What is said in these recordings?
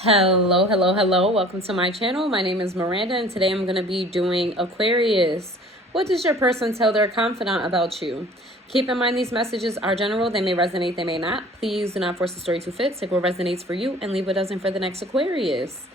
Hello, hello, hello. Welcome to my channel. My name is Miranda, and today I'm going to be doing Aquarius. What does your person tell their confidant about you? Keep in mind these messages are general. They may resonate, they may not. Please do not force the story to fit. Take what resonates for you and leave what doesn't for the next Aquarius.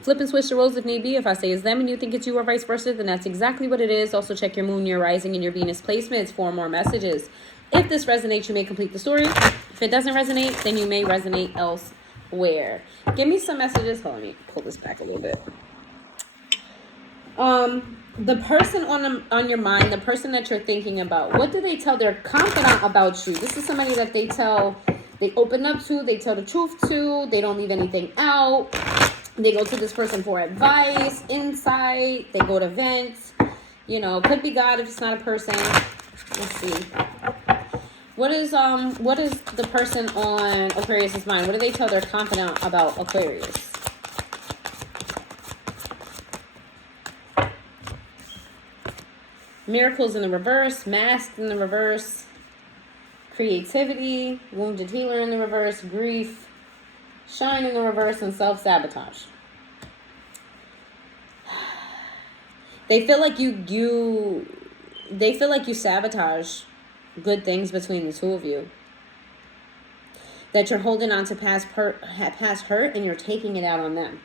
Flip and switch the roles if need be. If I say it's them and you think it's you or vice versa, then that's exactly what it is. Also check your moon, your rising, and your Venus placements for more messages. If this resonates, you may complete the story. If it doesn't resonate, then you may resonate elsewhere. Give me some messages. Hold on, let me pull this back a little bit. The person on your mind, the person that you're thinking about, what do they tell their confidant about you? This is somebody that they open up to, they tell the truth to, they don't leave anything out. They go to this person for advice, insight, they go to vent. You know, could be God if it's not a person. Let's see. What is the person on Aquarius's mind? What do they tell their confidant about Aquarius? Miracles in the reverse, masked in the reverse, creativity, wounded healer in the reverse, grief, shine in the reverse, and self-sabotage. They feel like you sabotage good things between the two of you. That you're holding on to past hurt and you're taking it out on them.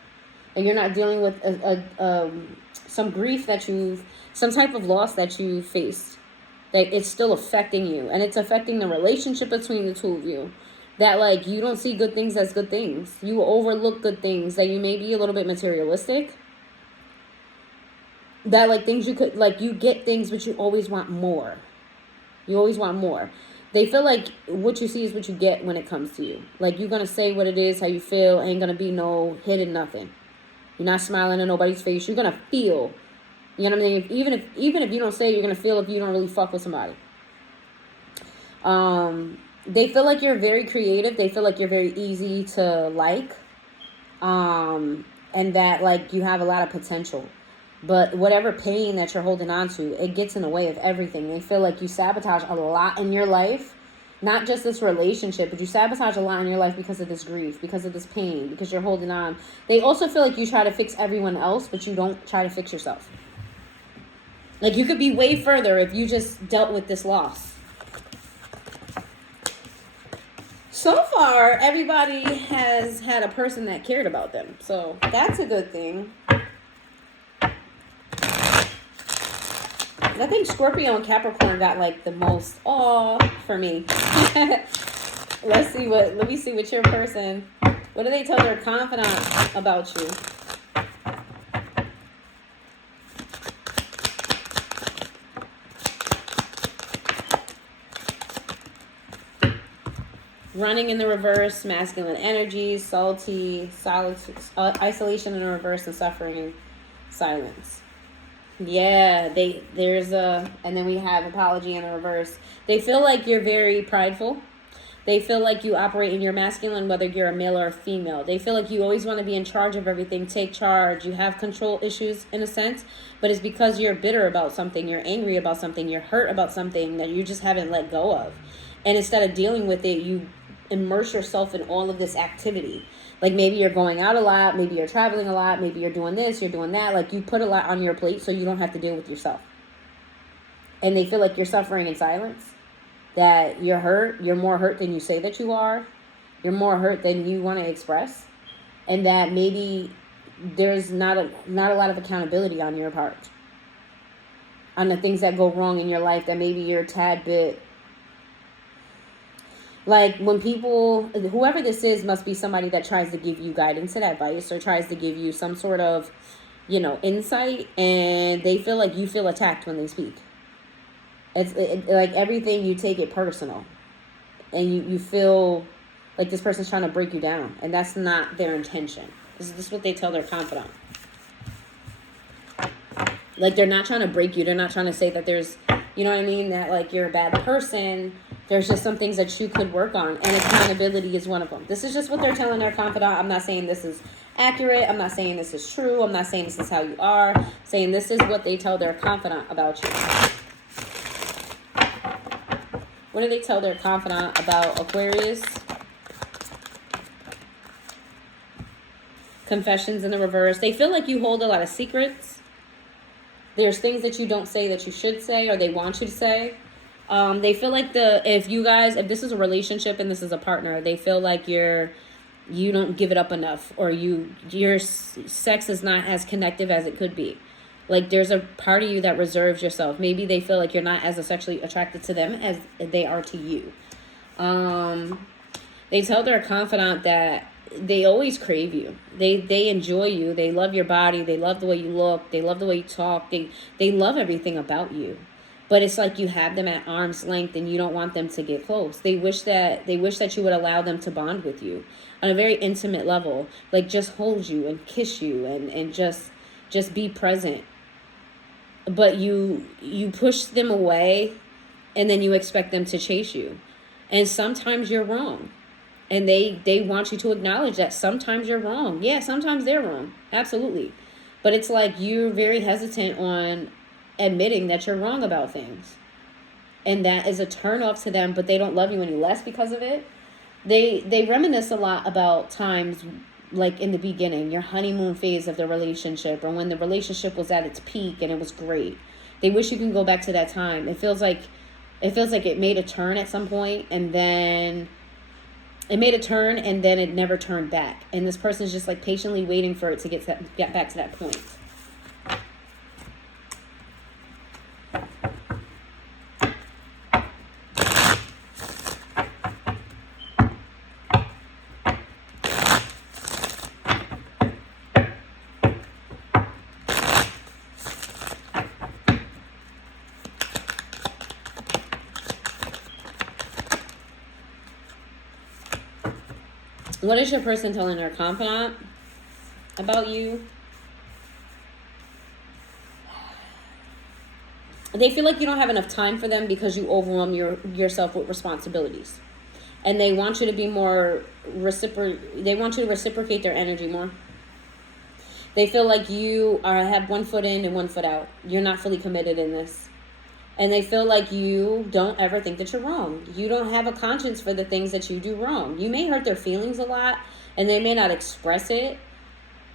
And you're not dealing with some grief some type of loss that you faced. That it's still affecting you. And it's affecting the relationship between the two of you. That, like, you don't see good things as good things. You overlook good things. That you may be a little bit materialistic. That, like, things you could, like, you get things, but you always want more. You always want more. They feel like what you see is what you get when it comes to you. Like, you're going to say what it is, how you feel. Ain't going to be no hidden nothing. You're not smiling in nobody's face. You're going to feel. You know what I mean? Even if you don't say it, you're going to feel if you don't really fuck with somebody. They feel like you're very creative. They feel like you're very easy to like. And that, like, you have a lot of potential. But whatever pain that you're holding on to, it gets in the way of everything. They feel like you sabotage a lot in your life. Not just this relationship, but you sabotage a lot in your life because of this grief, because of this pain, because you're holding on. They also feel like you try to fix everyone else, but you don't try to fix yourself. Like, you could be way further if you just dealt with this loss. So far, everybody has had a person that cared about them. So that's a good thing. I think Scorpio and Capricorn got, like, the most for me. Let me see what your person, what do they tell their confidant about you? Running in the reverse, masculine energies, salty, solitude, isolation in the reverse, and suffering in silence. Yeah, and then we have apology in the reverse. They feel like you're very prideful. They feel like you operate in your masculine, whether you're a male or a female. They feel like you always want to be in charge of everything, take charge. You have control issues in a sense, but it's because you're bitter about something, you're angry about something, you're hurt about something that you just haven't let go of. And instead of dealing with it, you immerse yourself in all of this activity. Like, maybe you're going out a lot, maybe you're traveling a lot, maybe you're doing this, you're doing that. Like, you put a lot on your plate so you don't have to deal with yourself. And they feel like you're suffering in silence, that you're hurt, you're more hurt than you say that you are, you're more hurt than you want to express, and that maybe there's not a lot of accountability on your part on the things that go wrong in your life, that maybe you're a tad bit. Like, when people, whoever this is must be somebody that tries to give you guidance and advice, or tries to give you some sort of, insight, and they feel like you feel attacked when they speak. It's like everything, you take it personal, and you feel like this person's trying to break you down, and that's not their intention. This is what they tell their confidant. Like, they're not trying to break you. They're not trying to say that there's, you know what I mean, that, like, you're a bad person. There's just some things that you could work on, and accountability is one of them. This is just what they're telling their confidant. I'm not saying this is accurate. I'm not saying this is true. I'm not saying this is how you are. I'm saying this is what they tell their confidant about you. What do they tell their confidant about Aquarius? Confessions in the reverse. They feel like you hold a lot of secrets. There's things that you don't say that you should say, or they want you to say. They feel like if this is a relationship and this is a partner, they feel like you don't give it up enough, or your sex is not as connective as it could be. Like, there's a part of you that reserves yourself. Maybe they feel like you're not as sexually attracted to them as they are to you. They tell their confidant that they always crave you. They enjoy you. They love your body. They love the way you look. They love the way you talk. They love everything about you. But it's like you have them at arm's length and you don't want them to get close. They wish that you would allow them to bond with you on a very intimate level. Like, just hold you and kiss you and just be present. But you push them away, and then you expect them to chase you. And sometimes you're wrong. And they want you to acknowledge that sometimes you're wrong. Yeah, sometimes they're wrong. Absolutely. But it's like you're very hesitant on admitting that you're wrong about things. And that is a turn off to them, but they don't love you any less because of it. They reminisce a lot about times like in the beginning, your honeymoon phase of the relationship, or when the relationship was at its peak and it was great. They wish you can go back to that time. It feels like it made a turn at some point, and then it never turned back. And this person's just like patiently waiting for it to get back to that point. What is your person telling their confidant about you? They feel like you don't have enough time for them because you overwhelm yourself with responsibilities. And they want you to be more they want you to reciprocate their energy more. They feel like you have one foot in and one foot out. You're not fully committed in this. And they feel like you don't ever think that you're wrong. You don't have a conscience for the things that you do wrong. You may hurt their feelings a lot, and they may not express it,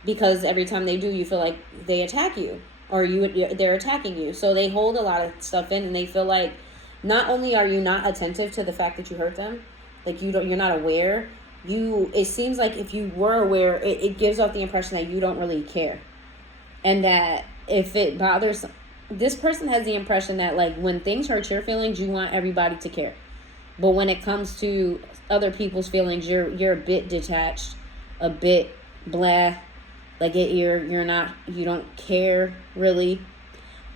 because every time they do, you feel like they attack you, or they're attacking you. So they hold a lot of stuff in, and they feel like not only are you not attentive to the fact that you hurt them, like you're not aware. It seems like if you were aware, it gives off the impression that you don't really care, and that if it bothers. This person has the impression that, like, when things hurt your feelings, you want everybody to care. But when it comes to other people's feelings, you're a bit detached, a bit blah. Like, you don't care really.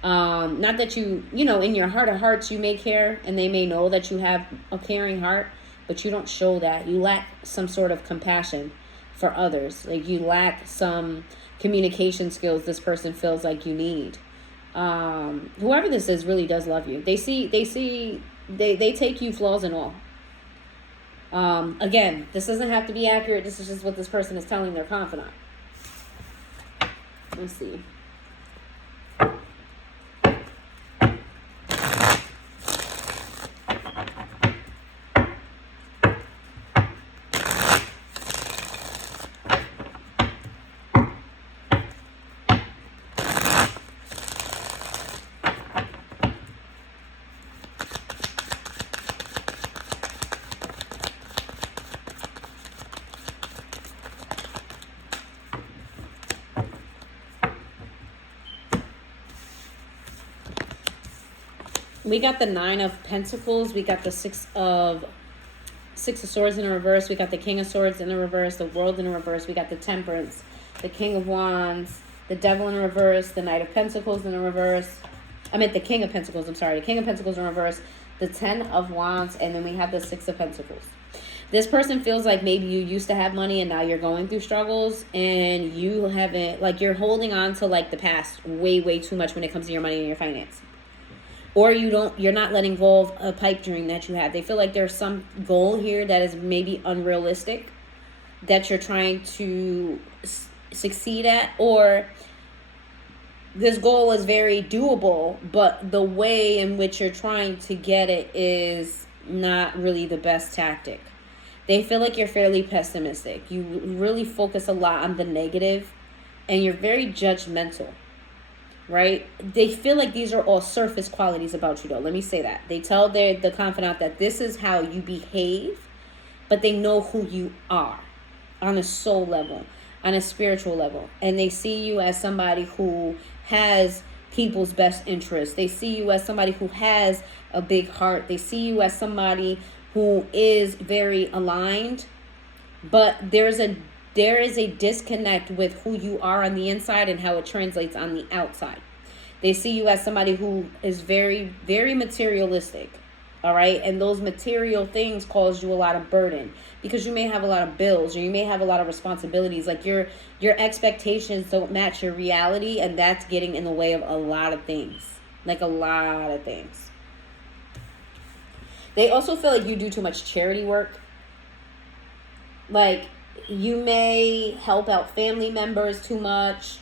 Not that you in your heart of hearts you may care, and they may know that you have a caring heart, but you don't show that. You lack some sort of compassion for others. Like, you lack some communication skills this person feels like you need. Whoever this is really does love you. They take you flaws and all. Again, this doesn't have to be accurate. This is just what this person is telling their confidant. Let's see. We got the 9 of Pentacles. We got the 6 of Swords in the reverse. We got the King of Swords in the reverse. The World in the reverse. We got the Temperance. The King of Wands. The Devil in the reverse. The Knight of Pentacles in the reverse. I meant the King of Pentacles. I'm sorry. The King of Pentacles in reverse. The 10 of Wands. And then we have the 6 of Pentacles. This person feels like maybe you used to have money and now you're going through struggles. And you haven't, like, you're holding on to, like, the past way, way too much when it comes to your money and your finance. Or you're not letting go of a pipe dream that you have. They feel like there's some goal here that is maybe unrealistic that you're trying to succeed at, or this goal is very doable, but the way in which you're trying to get it is not really the best tactic. They feel like you're fairly pessimistic. You really focus a lot on the negative, and you're very judgmental, right? They feel like these are all surface qualities about you, though. Let me say that. They tell the confidant that this is how you behave, but they know who you are on a soul level, on a spiritual level. And they see you as somebody who has people's best interests. They see you as somebody who has a big heart. They see you as somebody who is very aligned, but there is a disconnect with who you are on the inside and how it translates on the outside. They see you as somebody who is very, very materialistic, all right? And those material things cause you a lot of burden because you may have a lot of bills or you may have a lot of responsibilities. Like your expectations don't match your reality, and that's getting in the way of a lot of things, like a lot of things. They also feel like you do too much charity work. Like, you may help out family members too much.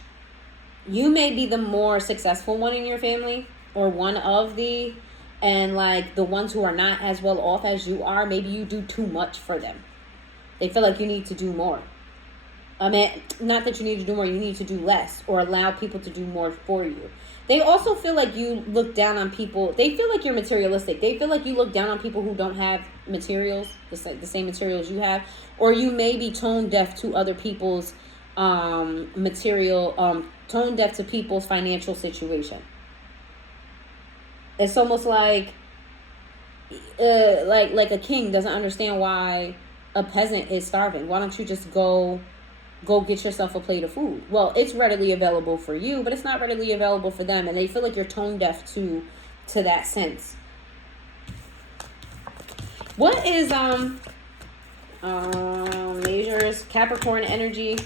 You may be the more successful one in your family, or one of the, and like the ones who are not as well off as you are, maybe you do too much for them. They feel like you need to do more. I mean, not that you need to do more, you need to do less, or allow people to do more for you. They also feel like you look down on people. They feel like you're materialistic. They feel like you look down on people who don't have materials, the same materials you have. Or you may be tone deaf to other people's material, tone deaf to people's financial situation. It's almost like a king doesn't understand why a peasant is starving. Why don't you just go get yourself a plate of food? Well, it's readily available for you, but it's not readily available for them, and they feel like you're tone deaf to that sense. What is majors Capricorn energy?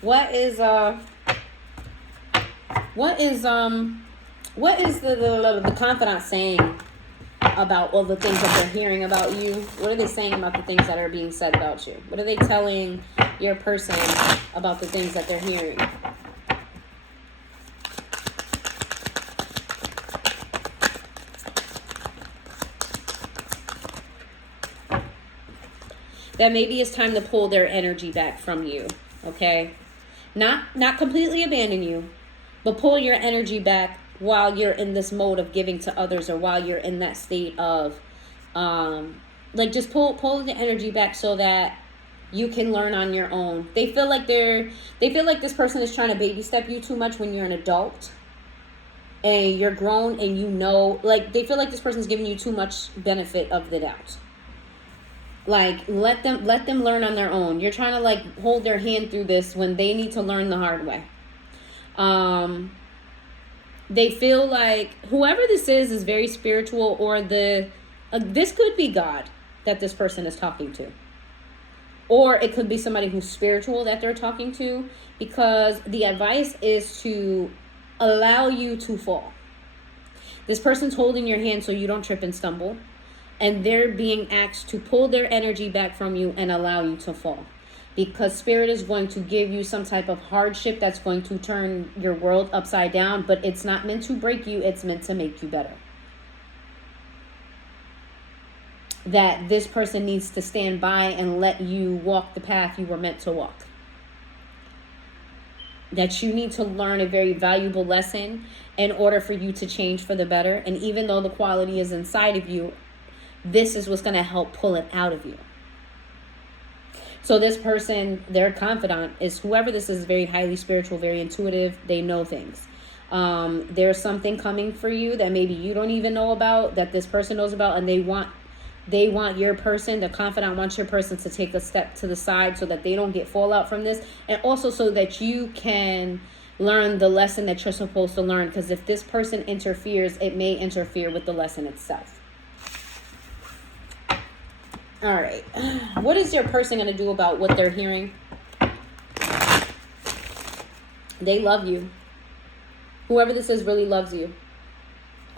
What is the confidant saying about all the things that they're hearing about you? What are they saying about the things that are being said about you? What are they telling your person about the things that they're hearing? That maybe it's time to pull their energy back from you, okay? Not completely abandon you, but pull your energy back while you're in this mode of giving to others, or while you're in that state of just pull the energy back so that you can learn on your own. They feel like this person is trying to baby step you too much when you're an adult and you're grown, and they feel like this person's giving you too much benefit of the doubt. Like, let them learn on their own. You're trying to hold their hand through this when they need to learn the hard way. They feel like whoever this is very spiritual, or this could be God that this person is talking to. Or it could be somebody who's spiritual that they're talking to, because the advice is to allow you to fall. This person's holding your hand so you don't trip and stumble, and they're being asked to pull their energy back from you and allow you to fall. Because spirit is going to give you some type of hardship that's going to turn your world upside down, but it's not meant to break you, it's meant to make you better. That this person needs to stand by and let you walk the path you were meant to walk. That you need to learn a very valuable lesson in order for you to change for the better. And even though the quality is inside of you, this is what's going to help pull it out of you. So this person, their confidant, is whoever this is, very highly spiritual, very intuitive. They know things. There's something coming for you that maybe you don't even know about, that this person knows about, and they want your person, the confidant wants your person to take a step to the side so that they don't get fallout from this, and also so that you can learn the lesson that you're supposed to learn. Because if this person interferes, it may interfere with the lesson itself. All right. What is your person going to do about what they're hearing? They love you. Whoever this is really loves you.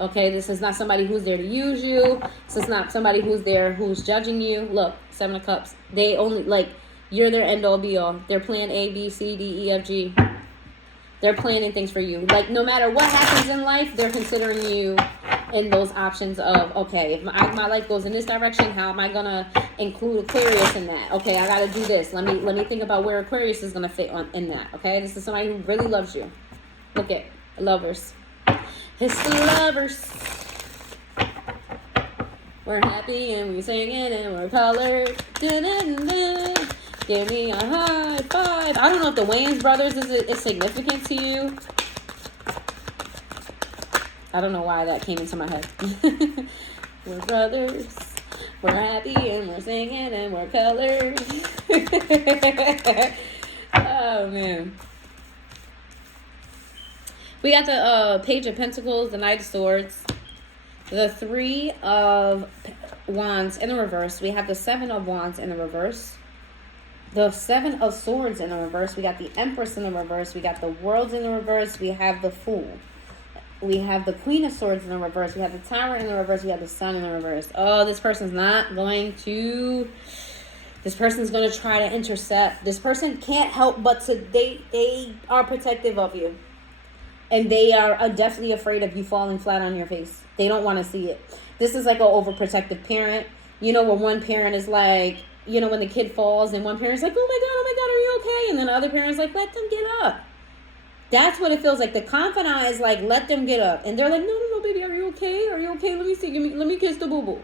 Okay, this is not somebody who's there to use you. This is not somebody who's there who's judging you. Look, 7 of Cups. They only, you're their end all be all. They're plan A, B, C, D, E, F, G. They're planning things for you. No matter what happens in life, they're considering you in those options of, okay, if my life goes in this direction, how am I gonna include Aquarius in that? Okay, I gotta do this. Let me think about where Aquarius is gonna fit in that. Okay, this is somebody who really loves you. Look at lovers. It's the lovers. We're happy and we're singing and we're colored. Da-da-da-da. Give me a high five. I don't know if the Wayans brothers is significant to you. I don't know why that came into my head. We're brothers. We're happy and we're singing and we're colored. Oh, man. We got the Page of Pentacles, the Knight of Swords, the Three of Wands in the reverse. We have the Seven of Wands in the reverse. The Seven of Swords in the reverse. We got the Empress in the reverse. We got the World in the reverse. We have the Fool. We have the Queen of Swords in the reverse. We have the Tower in the reverse. We have the Sun in the reverse. Oh, this person's not going to... This person's going to try to intercept. This person can't help but to... They are protective of you. And they are definitely afraid of you falling flat on your face. They don't want to see it. This is like an overprotective parent. You know, where one parent is like... You know, when the kid falls and one parent's like, oh my God, are you okay? And then the other parent's like, let them get up. That's what it feels like. The confidant is like, let them get up. And they're like, no, baby, are you okay? Are you okay? Let me see. Let me kiss the boo-boo.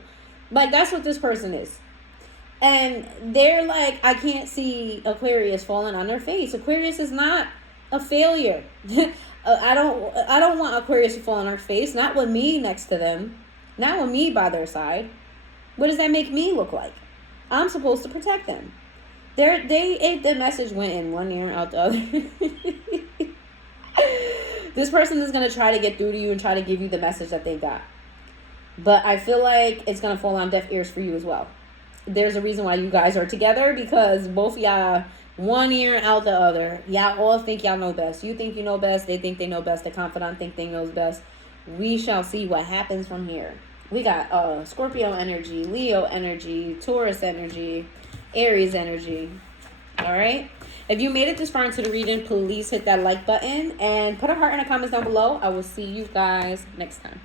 Like, that's what this person is. And they're like, I can't see Aquarius falling on their face. Aquarius is not a failure. I don't want Aquarius to fall on their face. Not with me next to them. Not with me by their side. What does that make me look like? I'm supposed to protect them. The message went in one ear and out the other. This person is going to try to get through to you and try to give you the message that they got. But I feel like it's going to fall on deaf ears for you as well. There's a reason why you guys are together, because both y'all, one ear out the other. Y'all all think y'all know best. You think you know best. They think they know best. The confidant think they knows best. We shall see what happens from here. We got Scorpio energy, Leo energy, Taurus energy, Aries energy. All right? If you made it this far into the reading, please hit that like button and put a heart in the comments down below. I will see you guys next time.